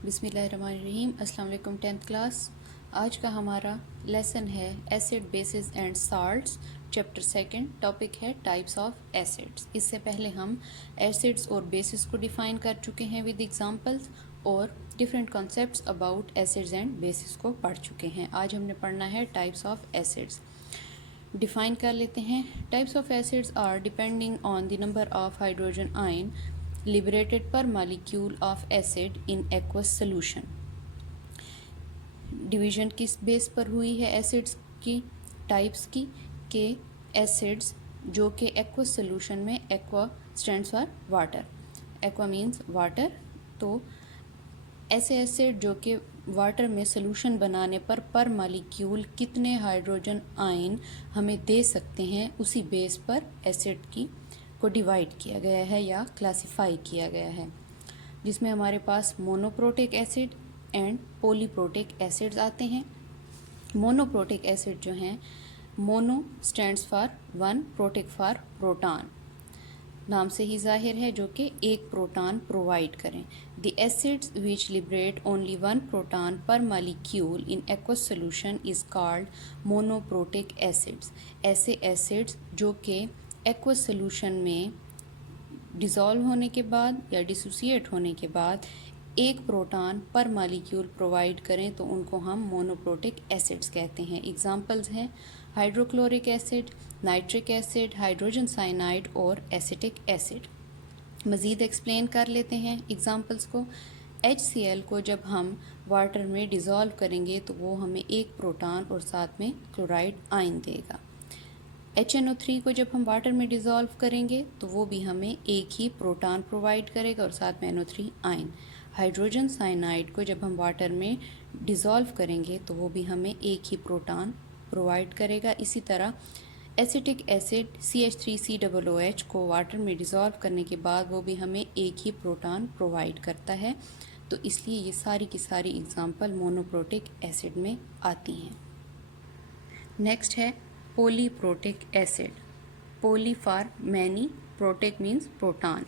बिस्मिल्लाहिर्रहमानिर्रहीम। अस्सलाम वालेकुम 10th क्लास। आज का हमारा लेसन है acid basis and salts, chapter second. Topic है टाइप्स ऑफ एसिड्स। इससे पहले हम एसिड्स और बेसिस को डिफ़ाइन कर चुके हैं विद एग्जांपल्स और different concepts about acids and bases को पढ़ चुके हैं। आज हमने पढ़ना है टाइप्स ऑफ एसिड्स। डिफ़ाइन कर लेते हैं। Types of acids are depending on the number of hydrogen ion liberated per molecule of acid in aqueous solution। Division किस बेस पर हुई है एसिड्स की टाइप्स की के एसिड्स जो कि एक्वस सोल्यूशन में, aqua stands for water, aqua means water. तो ऐसे एसिड जो कि वाटर में सोल्यूशन बनाने पर मालिक्यूल कितने हाइड्रोजन आयन हमें दे सकते हैं, उसी बेस पर एसिड की को डिवाइड किया गया है या क्लासिफाई किया गया है, जिसमें हमारे पास monoprotic acid and polyprotic acids आते हैं। मोनोप्रोटिक एसिड जो हैं, mono stands for one, protic for proton, नाम से ही जाहिर है, जो कि एक प्रोटॉन प्रोवाइड करें। The acids which liberate only one proton per molecule in aqueous solution is called monoprotic acids. ऐसे एसिड्स जो कि एक्वस सोल्यूशन में डिज़ोल्व होने के बाद या डिसोसिएट होने के बाद एक प्रोटॉन पर मालिक्यूल प्रोवाइड करें तो उनको हम मोनोप्रोटिक एसिड्स कहते हैं। एग्जांपल्स हैं hydrochloric acid, nitric acid, hydrogen cyanide और एसिटिक एसिड। मज़ीद एक्सप्लेन कर लेते हैं एग्जांपल्स को। HCl को जब हम वाटर में डिज़ोल्व करेंगे तो वो हमें एक प्रोटॉन और साथ में क्लोराइड आयन देगा। HNO3 को जब हम वाटर में डिज़ोल्व करेंगे तो वो भी हमें एक ही प्रोटॉन प्रोवाइड करेगा और साथ में NO3 आयन। हाइड्रोजन साइनाइड को जब हम वाटर में डिज़ोल्व करेंगे तो वो भी हमें एक ही प्रोटॉन प्रोवाइड करेगा। इसी तरह एसिटिक एसिड CH3COOH को वाटर में डिज़ोल्व करने के बाद वो भी हमें एक ही प्रोटॉन प्रोवाइड करता है। तो इसलिए ये सारी की सारी एग्जांपल मोनोप्रोटिक एसिड में आती हैं। नेक्स्ट है polyprotic acid। poly for many, protic means proton।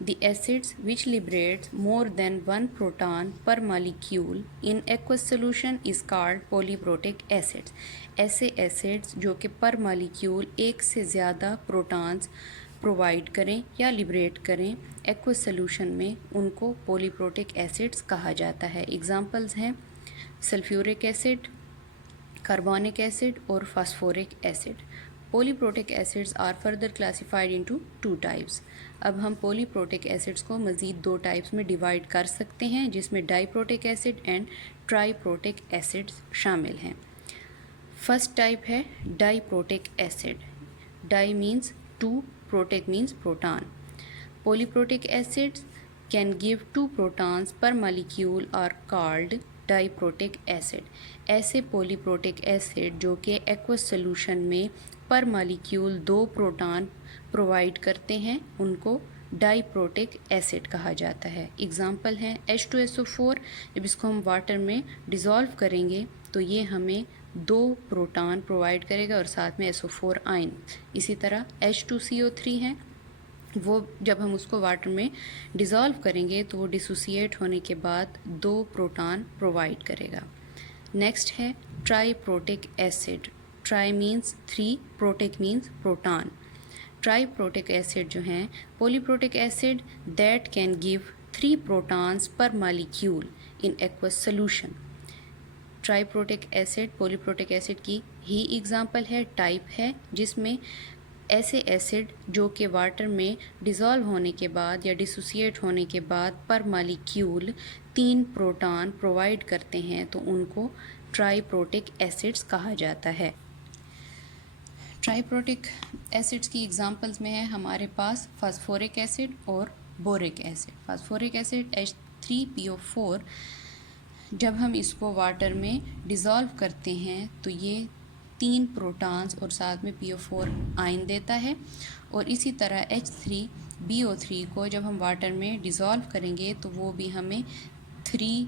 The acids which liberate more than one proton per molecule in aqueous solution is called polyprotic acids। ऐसे एसिड्स जो कि पर मालिक्यूल एक से ज़्यादा प्रोटॉन्स प्रोवाइड करें या लिबरेट करें एक्वस सोल्यूशन में, उनको पोलीप्रोटिक एसिड्स कहा जाता है। एग्जांपल्स हैं सल्फ्यूरिक एसिड, कार्बोनिक एसिड और phosphoric acid. Polyprotic acids are further classified into two types. अब हम पॉलीप्रोटिक एसिड्स को मज़ीद दो टाइप्स में डिवाइड कर सकते हैं, जिसमें diprotic acid and triprotic acids शामिल हैं। फर्स्ट टाइप है diprotic acid. Di means two, protic means proton. Polyprotic acids can give two protons per molecule are called diprotic acid. ऐसे पॉलीप्रोटिक एसिड जो कि एक्वस सोल्यूशन में पर molecule दो proton provide करते हैं, उनको डाइप्रोटिक एसिड कहा जाता है। एग्जांपल हैं H2SO4। जब इसको हम वाटर में डिज़ोल्व करेंगे तो ये हमें दो प्रोटॉन प्रोवाइड करेगा और साथ में SO4 आयन। इसी तरह H2CO3 है, वो जब हम उसको वाटर में डिज़ोल्व करेंगे तो वो डिसोसिएट होने के बाद दो प्रोटॉन प्रोवाइड करेगा। नेक्स्ट है triprotic acid. Tri means three, protic means proton. Triprotic acid जो हैं polyprotic acid that can give 3 protons per molecule in aqueous solution. Triprotic acid polyprotic acid की ही एग्जांपल है, टाइप है, जिसमें ऐसे एसिड जो कि वाटर में डिज़ोल्व होने के बाद या डिसोसिएट होने के बाद पर मालिक्यूल 3 प्रोटॉन प्रोवाइड करते हैं तो उनको ट्राइप्रोटिक एसिड्स कहा जाता है। ट्राइप्रोटिक एसिड्स की एग्जांपल्स में है हमारे पास फास्फोरिक एसिड और boric acid. Phosphoric acid H3PO4, जब हम इसको वाटर में डिज़ोल्व करते हैं तो ये 3 प्रोटॉन्स और साथ में PO4 आयन देता है। और इसी तरह H3BO3 को जब हम वाटर में डिज़ोल्व करेंगे तो वो भी हमें 3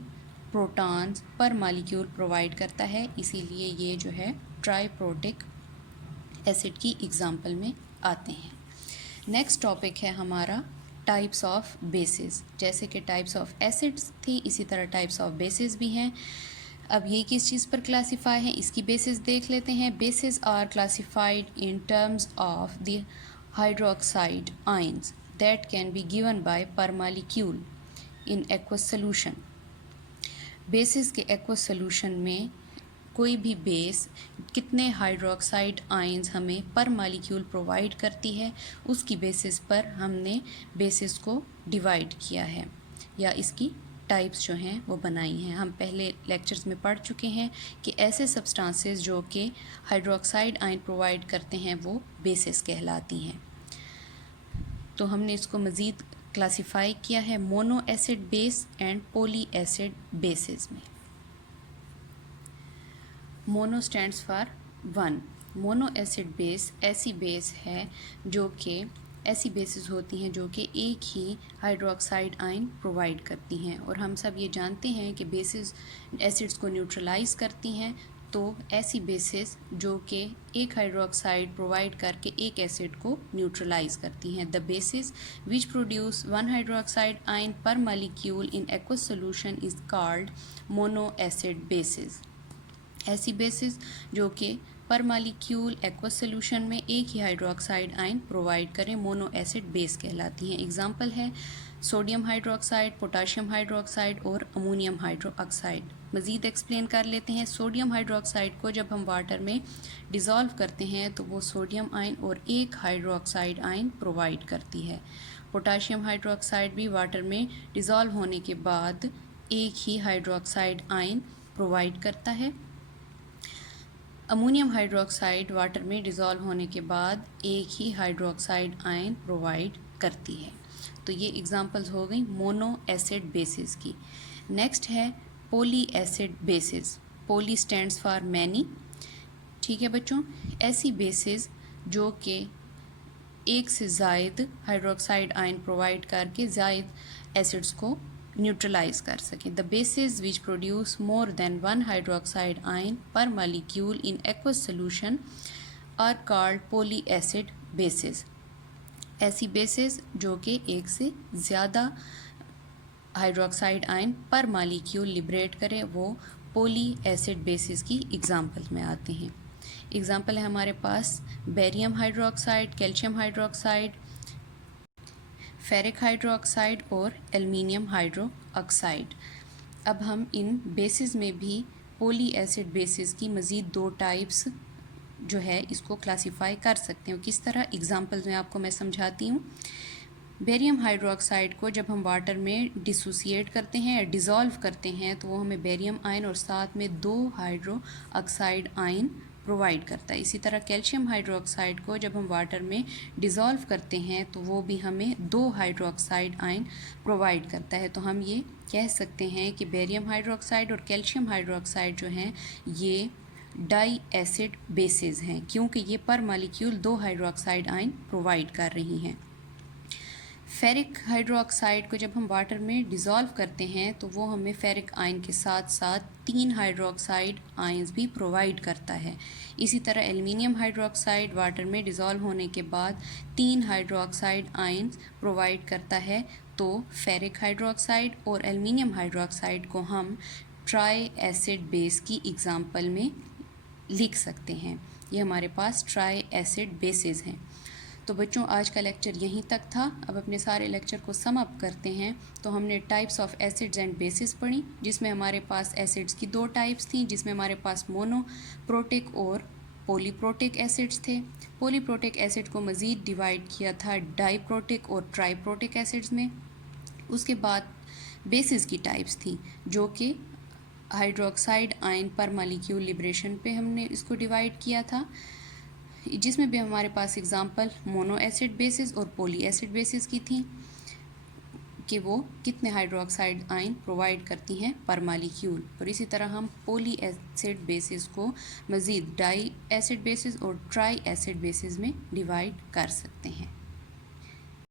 प्रोटॉन्स पर मालिक्यूल प्रोवाइड करता है। इसीलिए ये जो है ट्राइप्रोटिक एसिड की एग्जांपल में आते हैं। नेक्स्ट टॉपिक है हमारा टाइप्स ऑफ बेसिस, जैसे कि टाइप्स ऑफ एसिड्स थी इसी तरह टाइप्स ऑफ बेसिस भी हैं। अब ये किस चीज़ पर क्लासीफाई है, इसकी बेसिस देख लेते हैं। Bases are classified in terms of the hydroxide ions that can be given by per molecule in aqueous solution. Bases के एक्वस सोल्यूशन में कोई भी बेस कितने हाइड्रोक्साइड आयंस हमें पर मॉलिक्यूल प्रोवाइड करती है, उसकी बेसिस पर हमने बेसिस को डिवाइड किया है या इसकी टाइप्स जो हैं वो बनाई हैं। हम पहले लेक्चर्स में पढ़ चुके हैं कि ऐसे सब्सटेंसेस जो कि हाइड्रोक्साइड आयन प्रोवाइड करते हैं वो बेसिस कहलाती हैं। तो हमने इसको मज़ीद क्लासिफाई किया है mono acid base and poly acid bases में। Mono stands for one. Mono acid base ऐसी बेस है जो कि ऐसी बेसिस होती हैं जो कि एक ही हाइड्रोक्साइड आयन प्रोवाइड करती हैं, और हम सब ये जानते हैं कि बेसिस एसिड्स को न्यूट्रलाइज करती हैं। तो ऐसी बेसिस जो कि एक हाइड्रोक्साइड प्रोवाइड करके एक एसिड को न्यूट्रलाइज करती हैं। The bases which produce one hydroxide ion per molecule in aqueous solution is called mono acid bases. ऐसी बेसिस जो कि पर मॉलिक्यूल एक्वस सोल्यूशन में एक ही हाइड्रोक्साइड आयन प्रोवाइड करें मोनो एसिड बेस कहलाती हैं। एग्जांपल है सोडियम हाइड्रोक्साइड, पोटाशियम हाइड्रोक्साइड और अमोनियम हाइड्रोक्साइड। मज़ीद एक्सप्लेन कर लेते हैं। सोडियम हाइड्रोक्साइड को जब हम वाटर में डिज़ोल्व करते हैं तो वो सोडियम आयन और एक हाइड्रोक्साइड आयन प्रोवाइड करती है। पोटाशियम हाइड्रोक्साइड भी वाटर में डिज़ोल्व होने के बाद एक ही हाइड्रोक्साइड आयन प्रोवाइड करता है। अमोनियम हाइड्रोक्साइड वाटर में डिज़ोल्व होने के बाद एक ही हाइड्रोक्साइड आयन प्रोवाइड करती है। तो ये एग्जांपल्स हो गई मोनो एसिड बेसिस की। नेक्स्ट है poly acid basis. Poly stands for many. ठीक है बच्चों, ऐसी बेसिस जो कि एक से ज़ायद हाइड्रोक्साइड आयन प्रोवाइड करके ज़ायद एसिड्स को न्यूट्रलाइज कर सकें। The bases which produce more than one hydroxide ion per molecule in aqueous solution are called poly acid bases. ऐसी बेसिस जो कि एक से ज़्यादा hydroxide ion per molecule liberate करें वो पॉली एसिड बेसिस की एग्जांपल में आते हैं। एग्जांपल है हमारे पास barium hydroxide, calcium hydroxide, ferric hydroxide और एल्युमिनियम हाइड्रोक्साइड। अब हम इन बेसिस में भी पॉली एसिड बेसिस की मज़ीद दो टाइप्स जो है इसको क्लासिफाई कर सकते हैं। किस तरह, एग्जांपल्स में आपको मैं समझाती हूँ। बेरियम हाइड्रोक्साइड को जब हम वाटर में डिसोसिएट करते हैं या डिज़ोल्व करते हैं तो वो हमें बेरियम आयन और साथ में दो हाइड्रोक्साइड आयन प्रोवाइड करता है। इसी तरह कैल्शियम हाइड्रोक्साइड को जब हम वाटर में डिज़ोल्व करते हैं तो वो भी हमें दो हाइड्रोक्साइड आयन प्रोवाइड करता है। तो हम ये कह सकते हैं कि बेरियम हाइड्रोक्साइड और कैल्शियम हाइड्रोक्साइड जो हैं ये डाई एसिड बेसिस हैं, क्योंकि ये पर मॉलिक्यूल दो हाइड्रोक्साइड आयन प्रोवाइड कर रही हैं। फेरिक हाइड्रोक्साइड को जब हम वाटर में डिज़ोल्व करते हैं तो वो हमें फेरिक आयन के साथ साथ तीन हाइड्रोक्साइड आयंस भी प्रोवाइड करता है। इसी तरह एल्युमिनियम हाइड्रोक्साइड वाटर में डिज़ोल्व होने के बाद तीन हाइड्रोक्साइड आयंस प्रोवाइड करता है। तो फेरिक हाइड्रोक्साइड और एल्युमिनियम हाइड्रोक्साइड को हम ट्राई एसिड बेस की एग्जांपल में लिख सकते हैं। ये हमारे पास ट्राई एसिड बेसिस हैं। तो बच्चों आज का लेक्चर यहीं तक था। अब अपने सारे लेक्चर को सम अप करते हैं। तो हमने types of acids and bases पढ़ी, जिसमें हमारे पास एसिड्स की दो टाइप्स थी, जिसमें हमारे पास मोनोप्रोटिक और पॉलीप्रोटिक एसिड्स थे। पॉलीप्रोटिक एसिड को मज़ीद डिवाइड किया था डाईप्रोटिक और ट्राईप्रोटिक एसिड्स में। उसके बाद बेसिस की टाइप्स थी जो कि hydroxide ion per molecule liberation पे हमने इसको डिवाइड किया था, जिसमें भी हमारे पास एग्जांपल मोनो एसिड बेसिस और पॉली एसिड बेसिस की थी कि वो कितने हाइड्रोक्साइड आयन प्रोवाइड करती हैं पर मॉलिक्यूल। और इसी तरह हम पॉली एसिड बेसिस को मज़ीद डाई एसिड बेसिस और ट्राई एसिड बेसिस में डिवाइड कर सकते हैं।